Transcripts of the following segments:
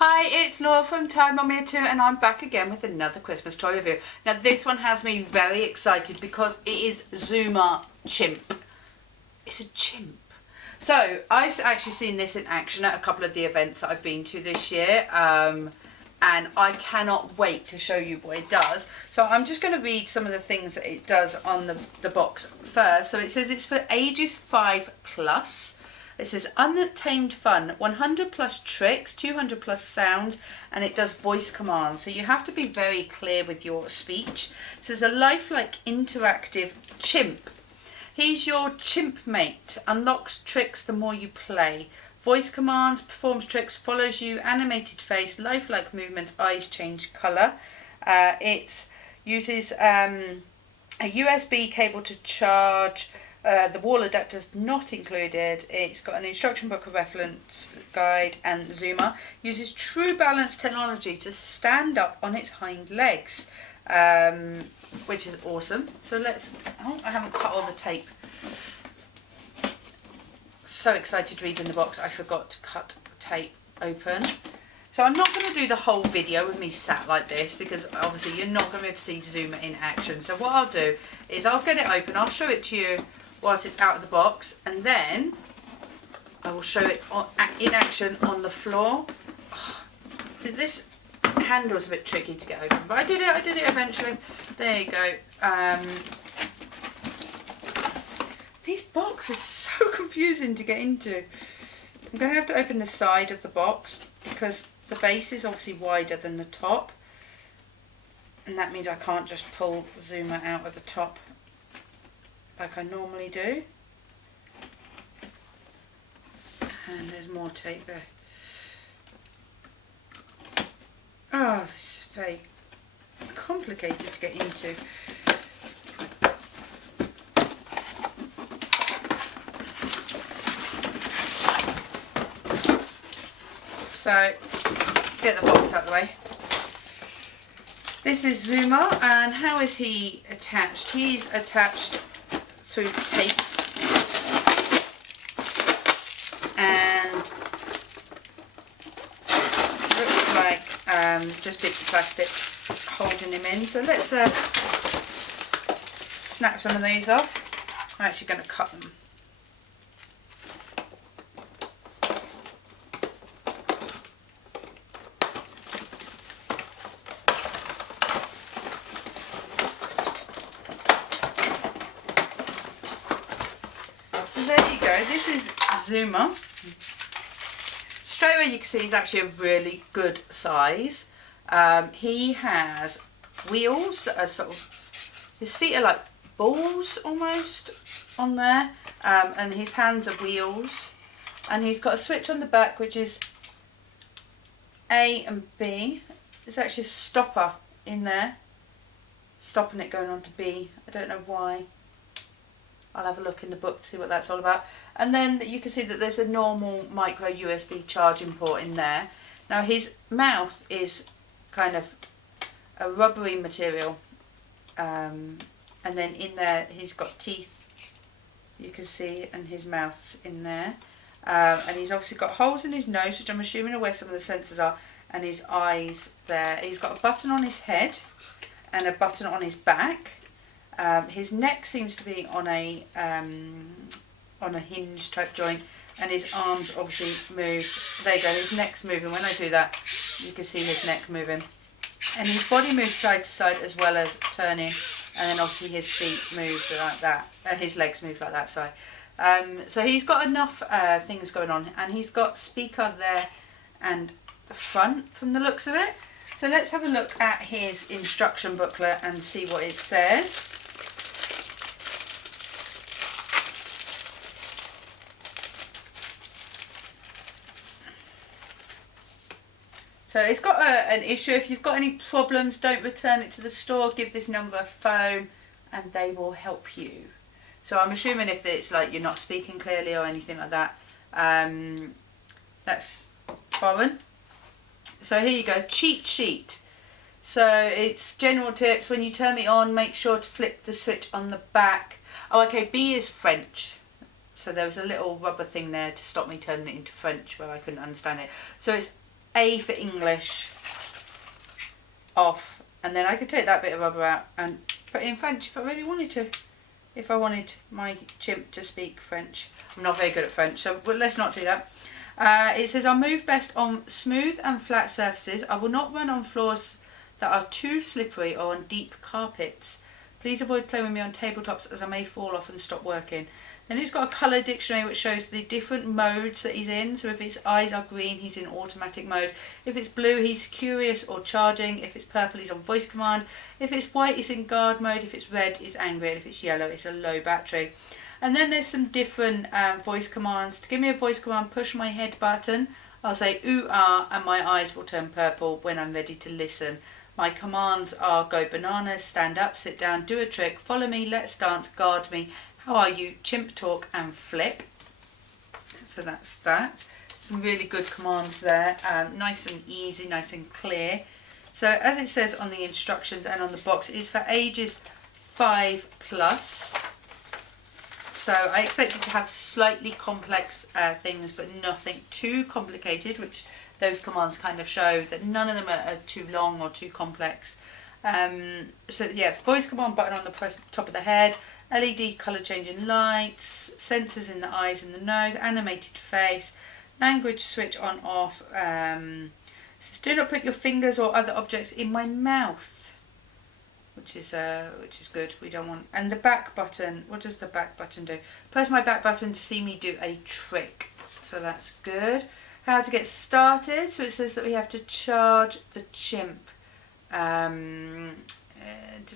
Hi, it's Laura from Time Mum Here Too, and I'm back again with another Christmas toy review. Now this one has me very excited because it is Zoomer Chimp. It's a chimp. So I've actually seen this in action at a couple of the events that I've been to this year, and I cannot wait to show you what it does. So I'm just going to read some of the things that it does on the box first. So it says it's for ages 5+. It says untamed fun, 100 plus tricks, 200 plus sounds, and it does voice commands. So you have to be very clear with your speech. It says a lifelike interactive chimp. He's your chimp mate, unlocks tricks the more you play. Voice commands, performs tricks, follows you, animated face, lifelike movements, eyes change colour. It uses a USB cable to charge. The wall adapter's not included. It's got an instruction book, a reference guide, and Zoomer. Uses true balance technology to stand up on its hind legs, which is awesome. So let's, oh, I haven't cut all the tape. So excited reading the box, I forgot to cut the tape open. So I'm not going to do the whole video with me sat like this because obviously you're not going to be able to see Zoomer in action. So what I'll do is I'll get it open, I'll show it to you whilst it's out of the box, and then I will show it in action on the floor. Oh, so this handle's a bit tricky to get open, but I did it eventually. There you go. These boxes are so confusing to get into. I'm going to have to open the side of the box because the base is obviously wider than the top, and that means I can't just pull Zoomer out of the top like I normally do. And there's more tape there. Oh, this is very complicated to get into. So, get the box out of the way. This is Zoomer, and how is he attached? He's attached through tape, and looks like just bits of plastic holding him in. So let's snap some of these off. I'm actually going to cut them. So there you go, this is Zoomer. Straight away you can see he's actually a really good size. He has wheels that are sort of, his feet are like balls almost on there, and his hands are wheels, and he's got a switch on the back which is A and B. There's actually a stopper in there, stopping it going on to B. I don't know why. I'll have a look in the book to see what that's all about. And then you can see that there's a normal micro USB charging port in there. Now his mouth is kind of a rubbery material, and then in there he's got teeth, you can see, and his mouth's in there, and he's obviously got holes in his nose, which I'm assuming are where some of the sensors are, and his eyes there. He's got a button on his head and a button on his back. His neck seems to be on a hinge type joint, and his arms obviously move. There you go, his neck's moving. When I do that, you can see his neck moving. And his body moves side to side as well as turning, and then obviously his feet move like that, his legs move like that, sorry. So he's got enough things going on, and he's got speaker there and the front from the looks of it. So let's have a look at his instruction booklet and see what it says. So it's got an issue. If you've got any problems, don't return it to the store. Give this number a phone and they will help you. So I'm assuming if it's like you're not speaking clearly or anything like that, that's foreign. So here you go, cheat sheet. So it's general tips. When you turn it on, make sure to flip the switch on the back. Oh, okay, B is French. So there was a little rubber thing there to stop me turning it into French where I couldn't understand it. So it's A for English off, and then I could take that bit of rubber out and put it in French if I really wanted to. If I wanted my chimp to speak French. I'm not very good at French, so let's not do that. It says, I'll move best on smooth and flat surfaces. I will not run on floors that are too slippery or on deep carpets. Please avoid playing with me on tabletops as I may fall off and stop working. Then it's got a colour dictionary which shows the different modes that he's in. So if his eyes are green, he's in automatic mode. If it's blue, he's curious or charging. If it's purple, he's on voice command. If it's white, he's in guard mode. If it's red, he's angry. And if it's yellow, it's a low battery. And then there's some different voice commands. To give me a voice command, push my head button. I'll say ooh ah and my eyes will turn purple when I'm ready to listen. My commands are go bananas, stand up, sit down, do a trick, follow me, let's dance, guard me, how are you, chimp talk and flip. So that's that. Some really good commands there. Nice and easy, nice and clear. So as it says on the instructions and on the box, it is for ages 5+. So I expect it to have slightly complex things, but nothing too complicated, which those commands kind of show that none of them are too long or too complex. So yeah, voice command button on the top of the head, LED colour changing lights, sensors in the eyes and the nose, animated face, language switch on off. Says, do not put your fingers or other objects in my mouth. Which is good. We don't want. And the back button, what does the back button do? Press my back button to see me do a trick. So that's good. How to get started. So it says that we have to charge the chimp. It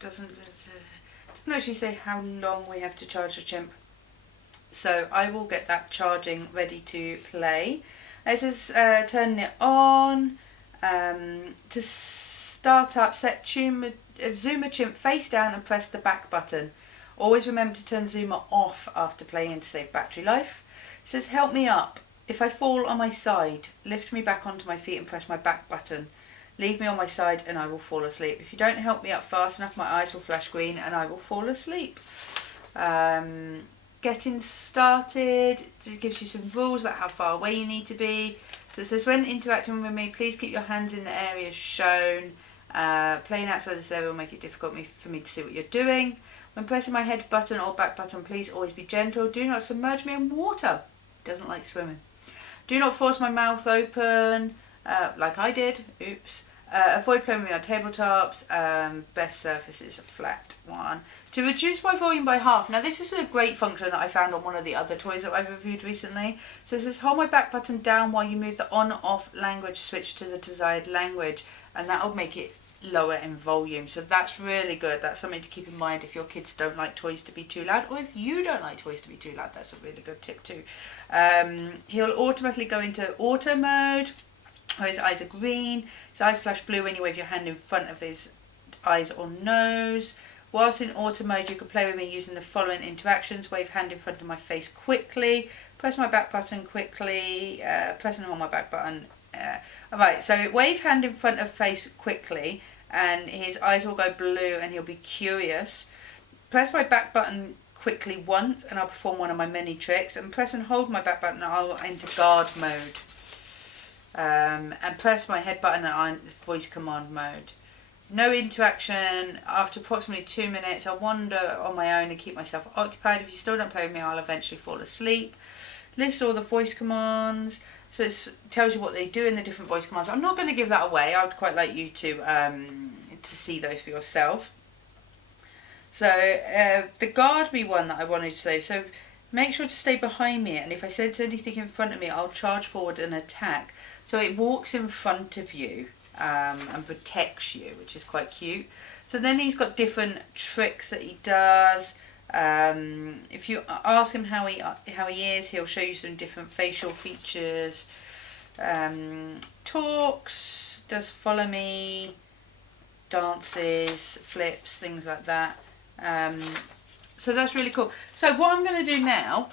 doesn't actually say how long we have to charge the chimp. So I will get that charging ready to play. It says turn it on. To start up, set Zoomer Chimp face down and press the back button. Always remember to turn Zoomer off after playing to save battery life. It says help me up. If I fall on my side, lift me back onto my feet and press my back button. Leave me on my side and I will fall asleep. If you don't help me up fast enough, my eyes will flash green and I will fall asleep. Getting started, it gives you some rules about how far away you need to be. So it says when interacting with me, please keep your hands in the areas shown. Playing outside this area will make it difficult for me to see what you're doing. When pressing my head button or back button, please always be gentle. Do not submerge me in water. It doesn't like swimming. Do not force my mouth open, like I did. Oops. Avoid playing with me on tabletops. Best surface is a flat one. To reduce my volume by half. Now this is a great function that I found on one of the other toys that I've reviewed recently. So it says hold my back button down while you move the on-off language switch to the desired language. And that will make it lower in volume. So that's really good. That's something to keep in mind if your kids don't like toys to be too loud, or if you don't like toys to be too loud. That's a really good tip too. He'll automatically go into auto mode. His eyes are green. His eyes flash blue when you wave your hand in front of his eyes or nose. Whilst in auto mode, you can play with me using the following interactions. Wave hand in front of my face quickly. Press my back button quickly. Press and hold my back button. Alright, so wave hand in front of face quickly and his eyes will go blue and he'll be curious. Press my back button quickly once and I'll perform one of my many tricks. And press and hold my back button and I'll enter guard mode. And press my head button and I'm voice command mode. No interaction. After approximately 2 minutes, I'll wander on my own and keep myself occupied. If you still don't play with me, I'll eventually fall asleep. List all the voice commands. So it tells you what they do in the different voice commands. I'm not going to give that away. I would quite like you to see those for yourself. So the guard me one that I wanted to say. So make sure to stay behind me, and if I sense anything in front of me, I'll charge forward and attack. So it walks in front of you and protects you, which is quite cute. So then he's got different tricks that he does. If you ask him how he is, he'll show you some different facial features. Talks, does follow me, dances, flips, things like that. So that's really cool. So what I'm going to do now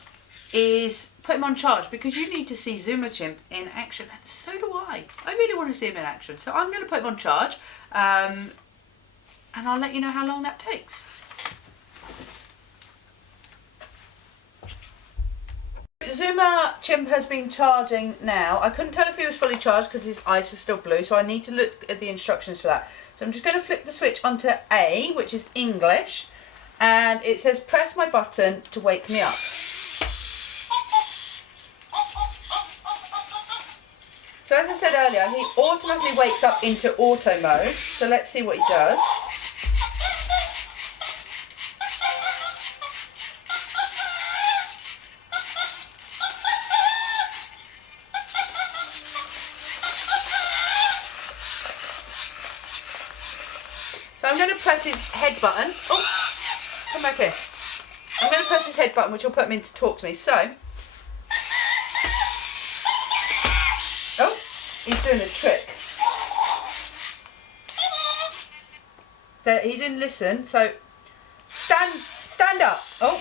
is put him on charge, because you need to see Zoomer Chimp in action, and so do I. I really want to see him in action. So I'm going to put him on charge, and I'll let you know how long that takes. Zoomer Chimp has been charging now. I couldn't tell if he was fully charged because his eyes were still blue, so I need to look at the instructions for that. So I'm just going to flick the switch onto A, which is English, and it says press my button to wake me up. So as I said earlier, he automatically wakes up into auto mode, so let's see what he does. So I'm going to press his head button. Oh, come back here. I'm going to press his head button, which will put him in to talk to me. So, oh, he's doing a trick. There, he's in listen. So, stand up. Oh,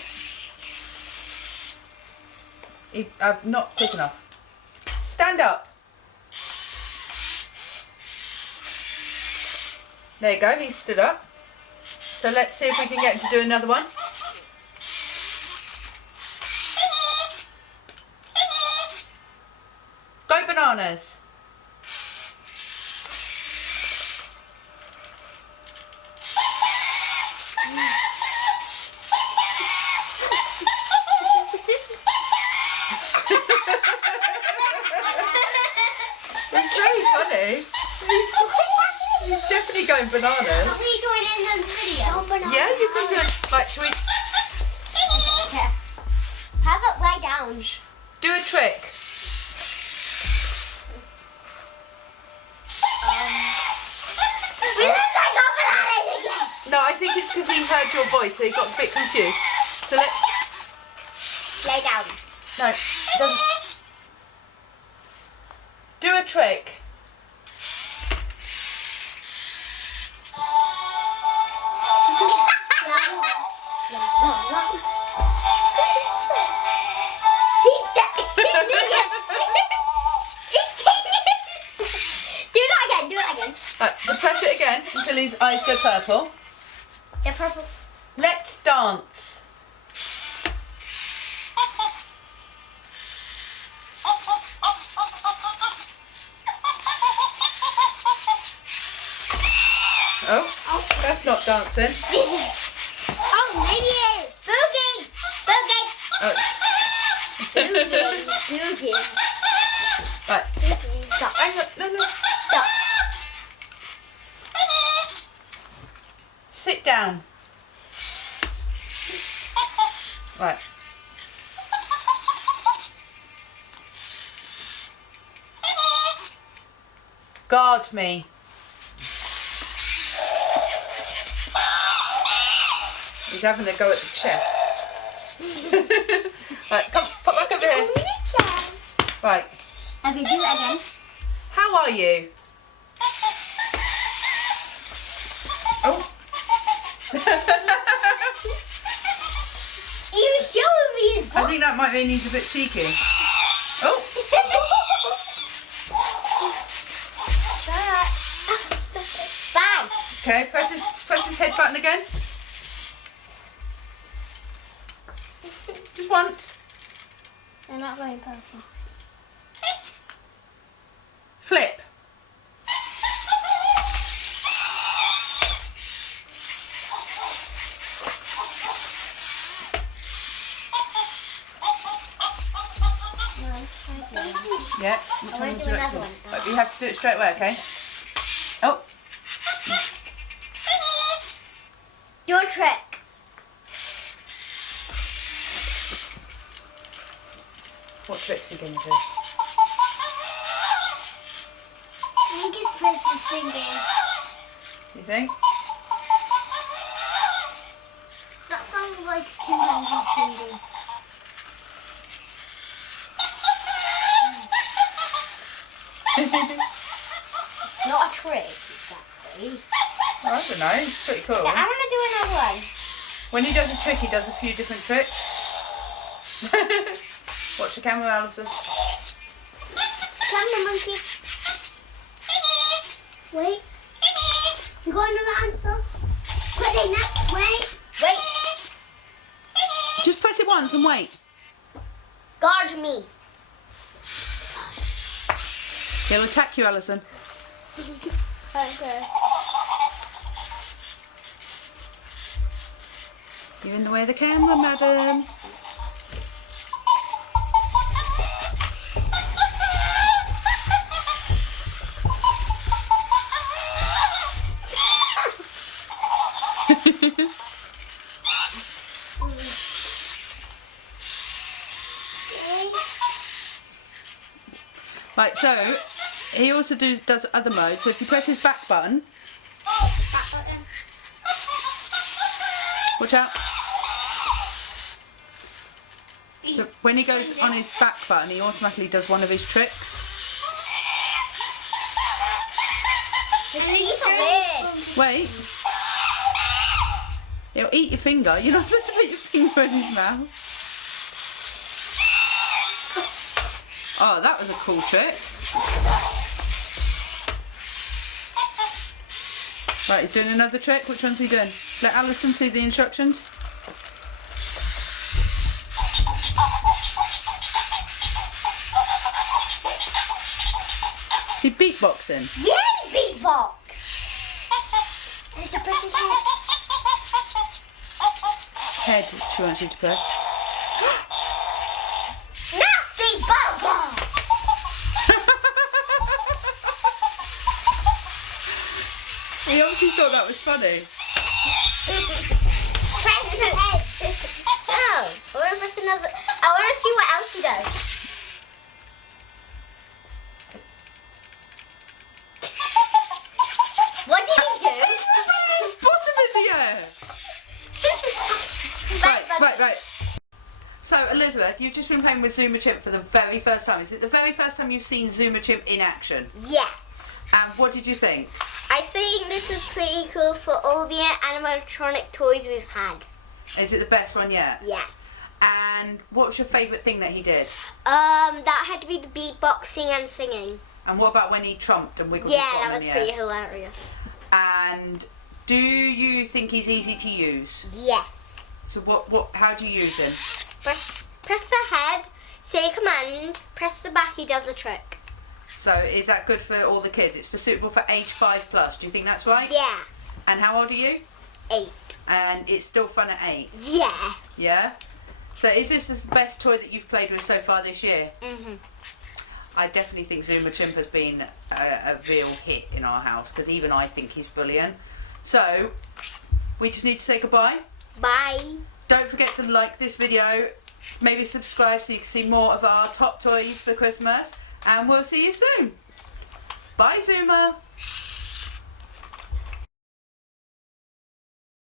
I'm not quick enough. Stand up. There you go, he stood up. So let's see if we can get him to do another one. Go bananas. It's very funny. He's definitely going bananas. Can we join in the video? Yeah, you can do it. Like, should we Okay. Have it lie down. do a trick? No, I think it's because he heard your voice, so he got a bit confused. So let's... Lay down. No, it doesn't... Do a trick. Right, so press it again until his eyes go purple. Yeah, purple. Let's dance. Oh, that's not dancing. Oh, maybe it is. Boogie! Boogie! Oh. Boogie. Right, Boogie. Stop. hang on, no. Stop. Sit down. Right. Guard me. He's having a go at the chest. Right, come, pop back over here. Right. Okay, do it again. How are you? Oh. You showing me his I book? think that might mean he's a bit cheeky. Oh. Stop it. Bye. Okay, press his head button again. Just once. I'm not going purple. Flip. Yeah, I want to do another one. But you have to do it straight away, okay? Oh, Your trick. what trick's he going to do? I think it's supposed to be singing. You think? That sounds like chimpanzee singing. It's not a trick, exactly. Oh, I don't know. It's pretty cool. Yeah, I want to do another one. When he does a trick, he does a few different tricks. Watch the camera, Alison. Come the monkey. Wait. You got another answer? Quickly, next. Wait. Just press it once and wait. Guard me. He'll attack you, Alison. Okay. You're in the way of the camera, madam. Right, so he also does other modes. So if you press his back button, watch out. So when he goes on his back button, he automatically does one of his tricks. Wait. He'll eat your finger. You're not supposed to put your finger in his mouth. Oh, that was a cool trick. Right, he's doing another trick. Which one's he doing? Let Alison see the instructions. He's beatboxing. Yeah, beatbox. It's a press his head. Head, she wants you to press. Nasty bubble. He obviously thought that was funny. Press his head. Oh, I want to press another. I want to see what else he does. What did he do? His bottom in the air. Right. So, Elizabeth, you've just been playing with Zoomer Chimp for the very first time. Is it the very first time you've seen Zoomer Chimp in action? Yes. And what did you think? I think this is pretty cool for all the animatronic toys we've had. Is it the best one yet? Yes. And what was your favourite thing that he did? That had to be the beatboxing and singing. And what about when he trumped and wiggled Yeah, his bottom that was in the pretty air? hilarious. And do you think he's easy to use? Yes. So how do you use him? Press the head, say a command, press the back, he does the trick. So is that good for all the kids? It's suitable for age 5+. Do you think that's right? Yeah. And how old are you? 8. And it's still fun at 8? Yeah. Yeah? So is this the best toy that you've played with so far this year? Mhm. I definitely think Zoomer Chimp has been a real hit in our house, because even I think he's brilliant. So, we just need to say goodbye. Bye. Don't forget to like this video, maybe subscribe so you can see more of our top toys for Christmas, and we'll see you soon. Bye, Zoomer.